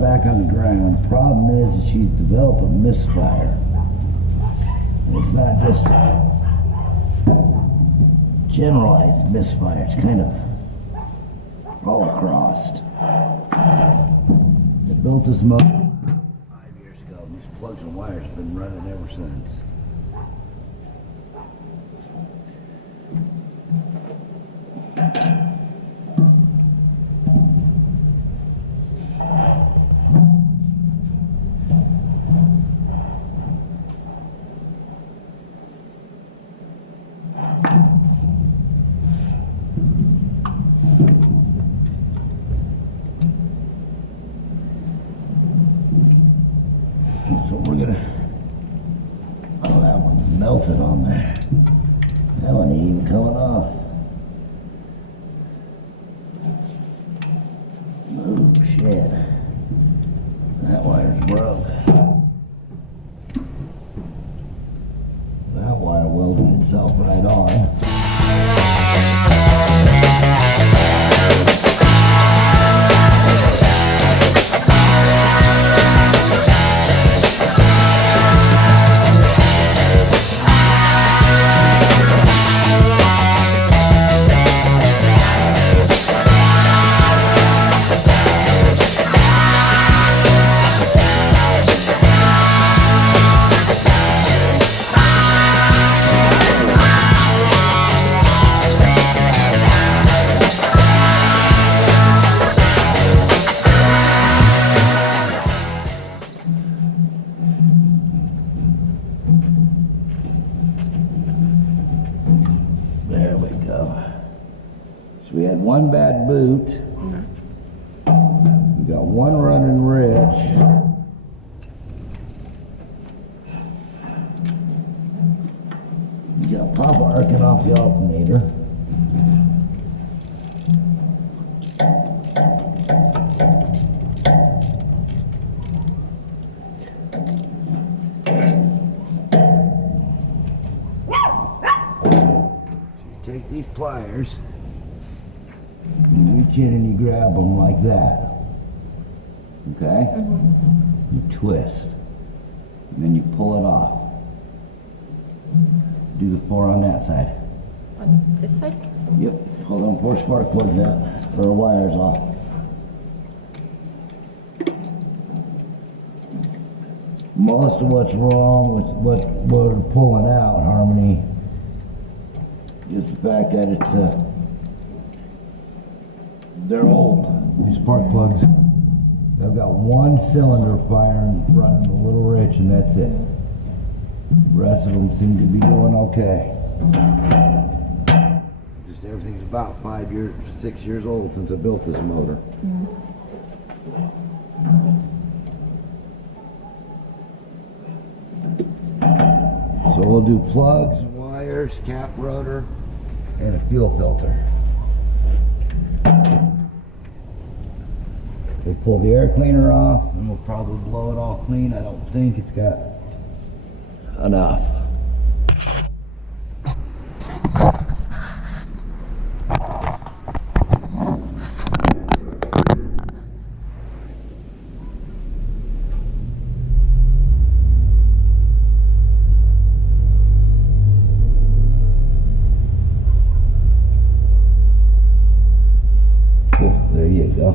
back on the ground. Problem is that she's developed a misfire. And it's not just a generalized misfire, it's kind of all across. They built this motor 5 years ago, and these plugs and wires have been running ever since. So we're gonna, oh, that one's melted on there. That one ain't even coming off. Oh shit. That wire's broke. That wire welded itself right on. There we go. So we had one bad boot. We got one running rich. We got Papa arcing off the alternator. Take these pliers, you reach in and you grab them like that, okay? You twist, and then you pull it off. Do the 4 on that side. On this side? Yep, hold on, pour spark plugs out, or wires off. Most of what's wrong with what we're pulling out, Harmony, is the fact that it's they're old. These spark plugs, they've got one cylinder firing, running a little rich, and that's it. The rest of them seem to be doing okay. Just everything's about 5 years, 6 years old since I built this motor. So we'll do plugs, wires, cap rotor, and a fuel filter. We'll pull the air cleaner off, and we'll probably blow it all clean. I don't think it's got enough. There you go.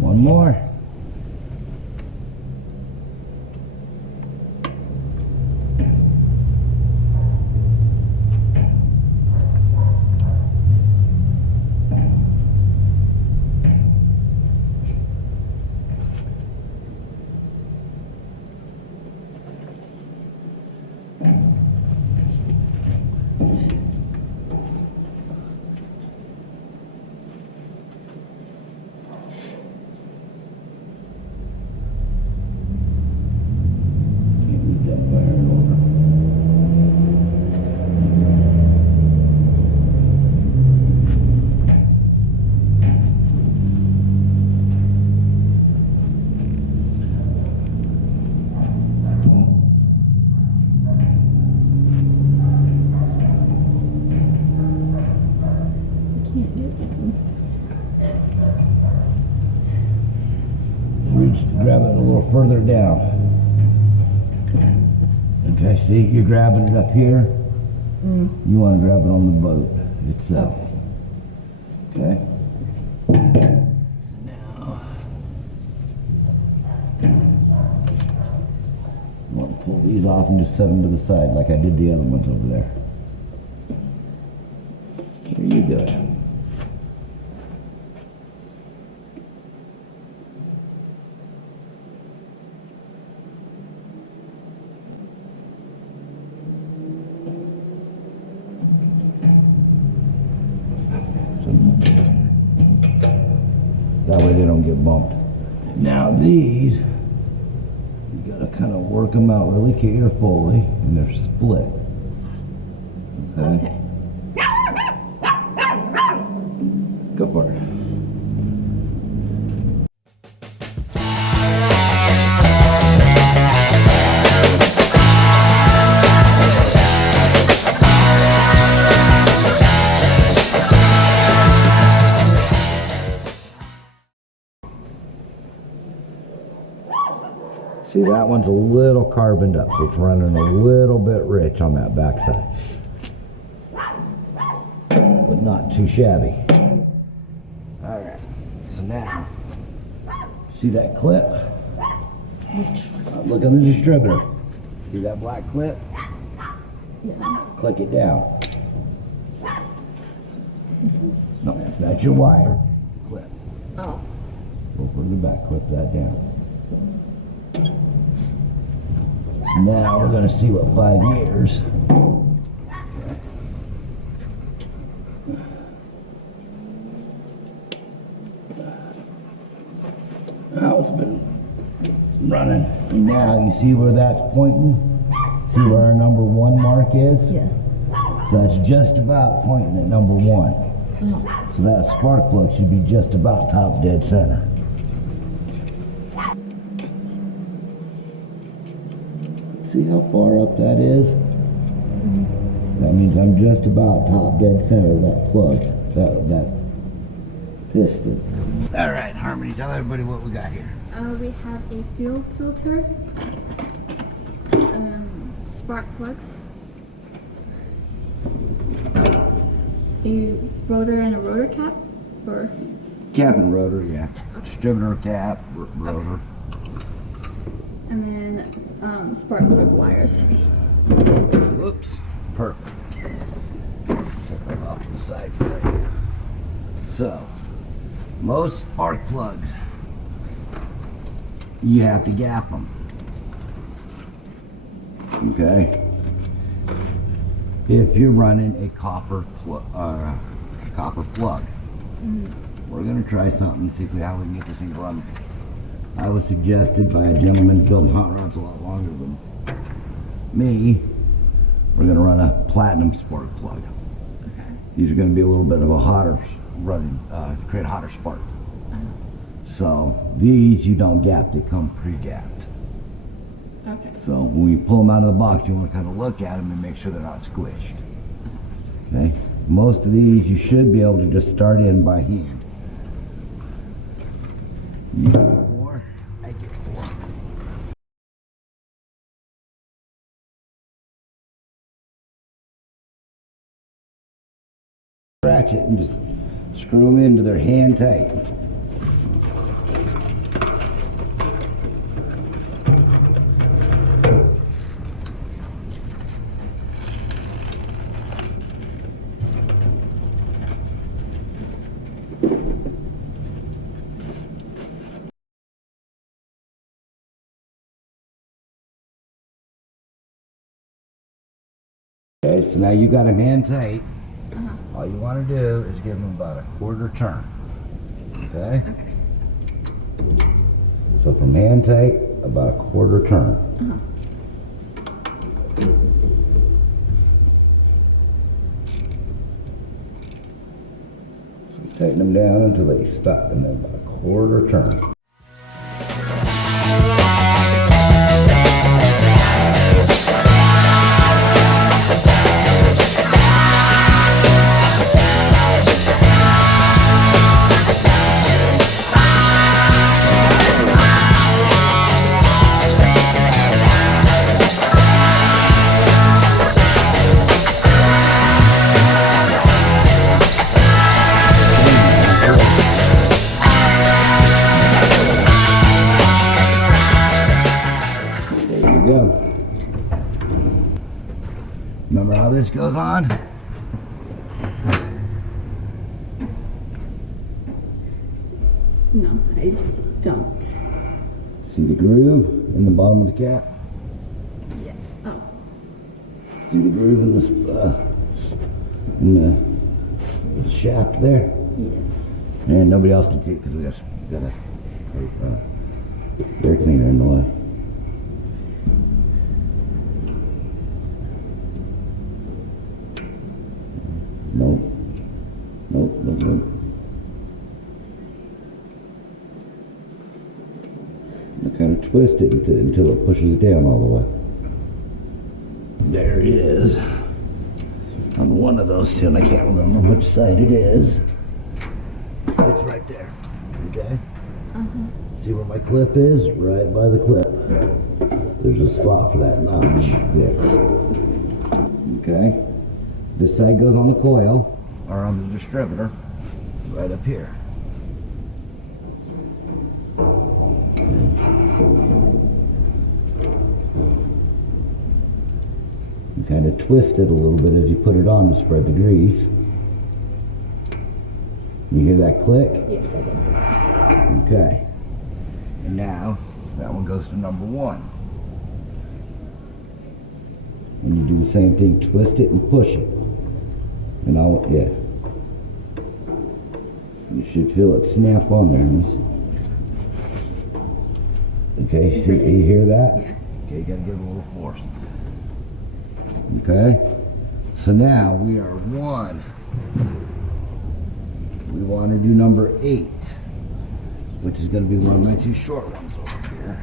One more. further down. Okay, see, you're grabbing it up here. You want to grab it on the boat itself. Okay. So now, you want to pull these off and just set them to the side like I did the other ones over there. There you go. That way they don't get bumped. Now these, you gotta kind of work them out really carefully, and they're split. Okay? Go for it. See, that one's a little carboned up, so it's running a little bit rich on that backside. But not too shabby. Alright, so now, see that clip? Look on the distributor. See that black clip? Yeah. Click it down. No, that's your wire. Clip. Oh. Go further back, clip that down. So now we're going to see what 5 years. Now it's been running. And now you see where that's pointing? See where our number 1 mark is? Yeah. So that's just about pointing at number 1. Oh. So that spark plug should be just about top dead center. See how far up that is? That means I'm just about top dead center of that plug, that piston. All right, Harmony, tell everybody what we got here. We have a fuel filter, spark plugs, a rotor and a rotor cap, or Cap and rotor, yeah. Distributor cap, rotor. and then spark plug wires. Whoops. Perfect. Set that off to the side for right now. So, most spark plugs, you have to gap them. Okay? If you're running a copper plug. We're going to try something and see how we can get this thing running. I was suggested by a gentleman who's building hot rods a lot longer than me. We're going to run a platinum spark plug. Okay. These are going to be a little bit of a hotter running, create a hotter spark. So these you don't gap, they come pre-gapped. Okay. So when you pull them out of the box, you want to kind of look at them and make sure they're not squished. Okay. Most of these you should be able to just start in by hand. You get 4, I get 4. Ratchet and just screw them into their hand tight. Okay, so now you got them hand tight. All you want to do is give them about a quarter turn. Okay? Okay. So from hand tight, about a quarter turn. So tighten them down until they stop, and then about a quarter turn. you go. Remember how this goes on? No, I don't. See the groove in the bottom of the cap? Yeah. Oh. See the groove in the shaft there? Yes. And nobody else can see it because we got a air cleaner in the way. Nope. Nope. I kind of twist it until it pushes down all the way. There it is. On one of those two, and I can't remember which side it is. It's right there. Okay? See where my clip is? Right by the clip. There's a spot for that notch there. Okay? This side goes on the coil, or on the distributor, right up here. You kind of twist it a little bit as you put it on to spread the grease. You hear that click? Yes, I do. Okay. And now, that one goes to number 1. And you do the same thing, twist it and push it. And yeah. You should feel it snap on there. Okay, see, you hear that? Yeah. Okay, you gotta give it a little force. Okay? So now we are 1. We want to do number 8, which is going to be one of my 2 short ones over here.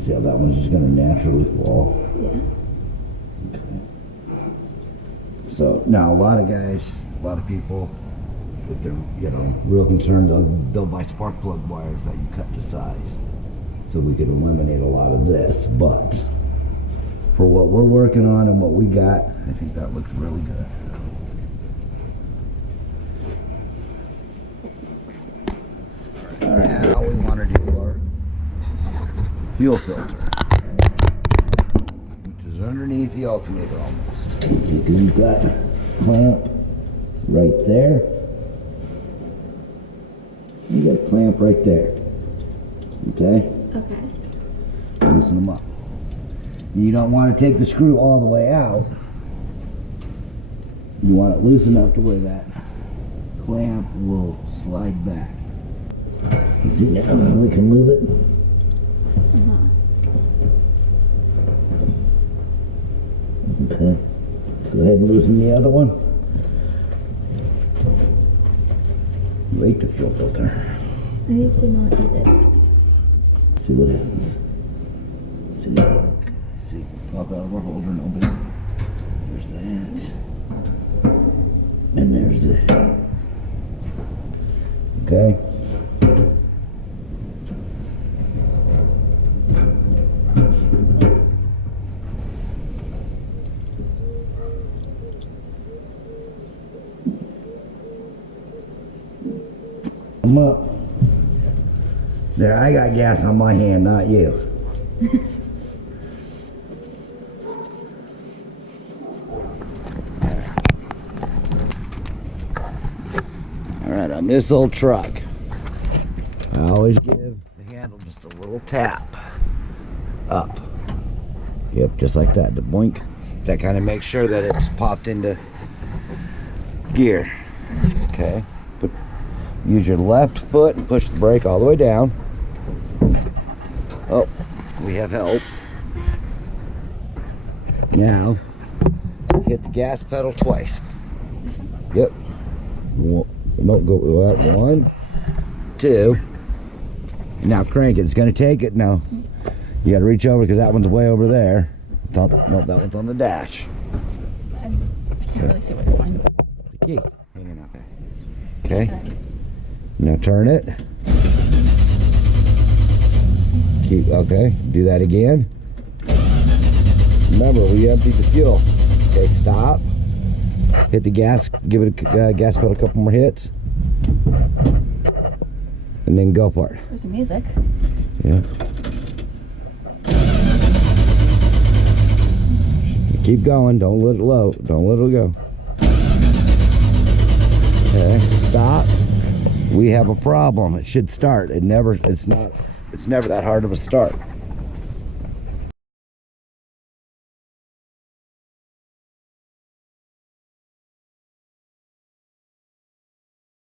See how that one's just going to naturally fall? Yeah. Okay. So now a lot of guys, a lot of people, if they're real concerned, they'll buy spark plug wires that you cut to size. So we could eliminate a lot of this, but for what we're working on and what we got, I think that looks really good. All right, now we want to do our fuel filter, which is underneath the alternator almost. You can use that clamp right there. You got a clamp right there. Okay? Okay. Loosen them up. You don't want to take the screw all the way out. You want it loose enough to where that clamp will slide back. You see now we can move it. Okay. Go ahead and loosen the other one. Rate the fuel filter. I did not do that. See what happens. See, pop out of our holder and open it. There's that. And there's that. Okay. Come up. There, I got gas on my hand, not you. Alright, on this old truck, I always give the handle just a little tap up. Yep, just like that, the boink. That kind of makes sure that it's popped into gear. Okay, use your left foot and push the brake all the way down. Oh, we have help. Now, hit the gas pedal twice. Yep. No, go that. 1, 2. And now crank it. It's going to take it. Now, you got to reach over because that one's way over there. No, that one's on the dash. I can't really see what you're finding. The key hanging out there. Okay. Now turn it. Keep, okay, do that again. Remember, we emptied the fuel. Okay, stop. Hit the gas, give it a gas pedal a couple more hits. And then go for it. There's some music. Yeah. Keep going, don't let it low, don't let it go. Okay, stop. We have a problem. It should start. It's never that hard of a start.